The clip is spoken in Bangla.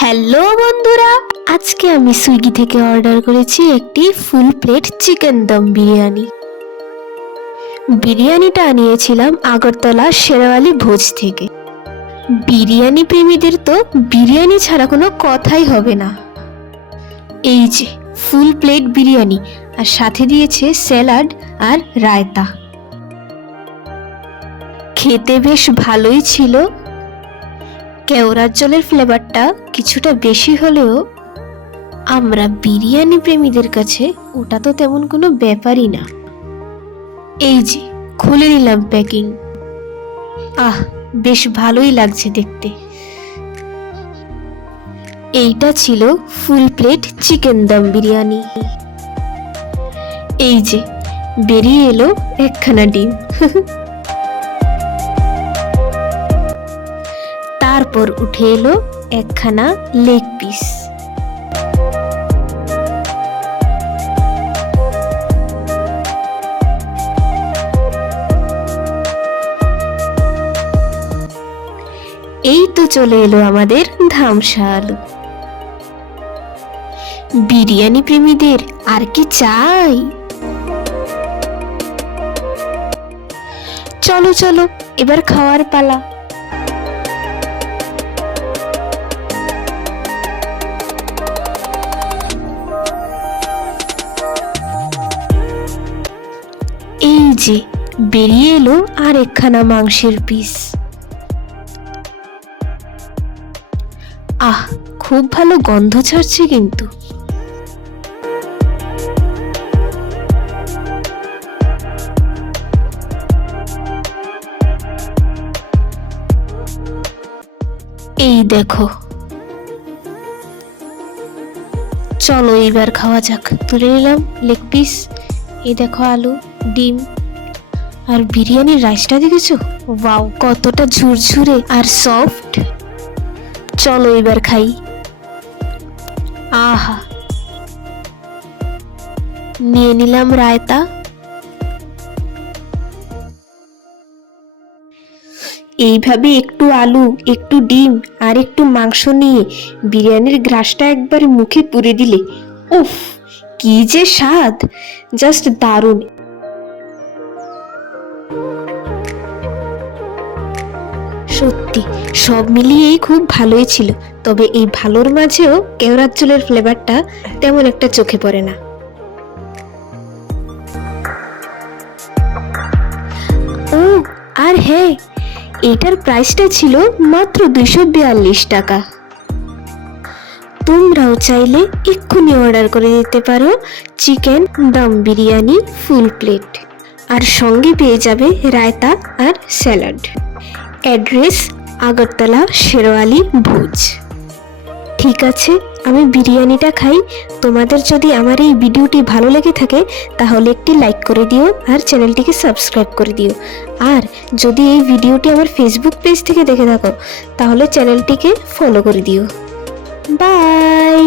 হ্যালো বন্ধুরা, আজকে আমি সুইগি থেকে অর্ডার করেছি একটি full plate chicken dum biryani. বিরিয়ানিটা আনিয়েছিলাম আগরতলা শেরওয়ালি ভোজ থেকে। বিরিয়ানি প্রেমীদের তো বিরিয়ানি ছাড়া কোনো কথাই হবে না। এই যে ফুল প্লেট বিরিয়ানি, আর সাথে দিয়েছে স্যালাড আর রায়তা। খেতে বেশ ভালোই ছিল। কেওড়ার জলের ফ্লেভারটা কিছুটা বেশি হলেও আমরা বিরিয়ানি প্রেমীদের কাছে ওটা তো তেমন কোনো ব্যাপারই না। এই যে খুলে নিলাম প্যাকিং। বেশ ভালোই লাগছে দেখতে। এইটা ছিল full plate chicken dum biryani. এই যে বেরিয়ে এলো একখানা ডিম। তারপর উঠে এলো একখানা লেগ পিস। এই তো চলে এলো আমাদের ধামসা আলু। বিরিয়ানি প্রেমীদের আর কি চাই। চলো চলো এবার খাওয়ার পালা। এই যে বেরিয়ে এলো আর একখানা মাংসের পিস। খুব ভালো গন্ধ ছাড়ছে কিন্তু। এই দেখো, চলো এবার খাওয়া যাক। তুলে নিলাম লেগ পিস। এই দেখো আলু, ডিম আর বিরিয়ানির রাইসটা দেখেছো? ওয়াও, কতটা ঝুরঝুরে আর সফট। চলো এবার খাই। নিয়ে নিলাম রায়তা। এইভাবে একটু আলু, একটু ডিম আর একটু মাংস নিয়ে বিরিয়ানির গ্রাসটা একবারে মুখে পুরে দিলে উফ, কি যে স্বাদ, জাস্ট দারুণ। সত্যি সব মিলিয়েই খুব ভালোই ছিল। তবে এই ভালোর মাঝেও কেওড়ার জলের ফ্লেভারটা তেমন একটা চোখে পড়ে না। ও আর হ্যাঁ, এটার প্রাইসটা ছিল মাত্র 242 টাকা। তোমরাও চাইলে এক্ষুনি অর্ডার করে দিতে পারো chicken dum biryani full plate, আর সঙ্গে পেয়ে যাবে রায়তা আর স্যালাড। অ্যাড্রেস আগরতলা শেরওয়ালি ভোজ। ঠিক আছে, আমি বিরিয়ানিটা খাই। তোমাদের যদি আমার এই ভিডিওটি ভালো লেগে থাকে তাহলে একটি লাইক করে দিও আর চ্যানেলটিকে সাবস্ক্রাইব করে দিও। আর যদি এই ভিডিওটি আমার ফেসবুক পেজ থেকে দেখে থাকো তাহলে চ্যানেলটিকে ফলো করে দিও। বাই।